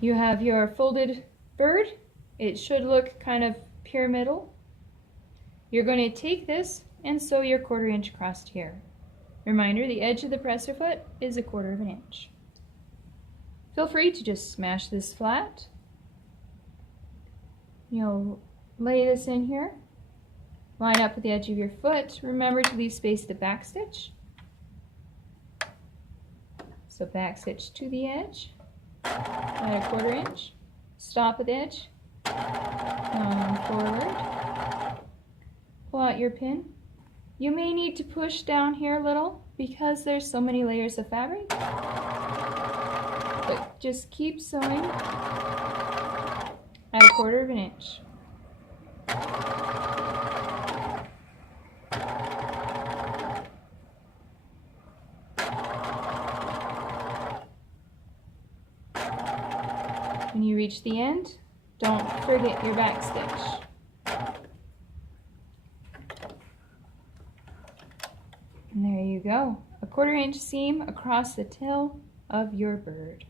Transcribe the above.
You have your folded bird. It should look kind of pyramidal. You're going to take this and sew your 1/4 inch across here. Reminder, the edge of the presser foot is 1/4 inch. Feel free to just smash this flat. You'll lay this in here. Line up with the edge of your foot. Remember to leave space to back stitch. So back stitch to the edge at 1/4 inch. Stop at the edge. Come forward. Pull out your pin. You may need to push down here a little because there's so many layers of fabric. But just keep sewing at 1/4 inch. When you reach the end, don't forget your back stitch. And there you go, a 1/4 inch seam across the tail of your bird.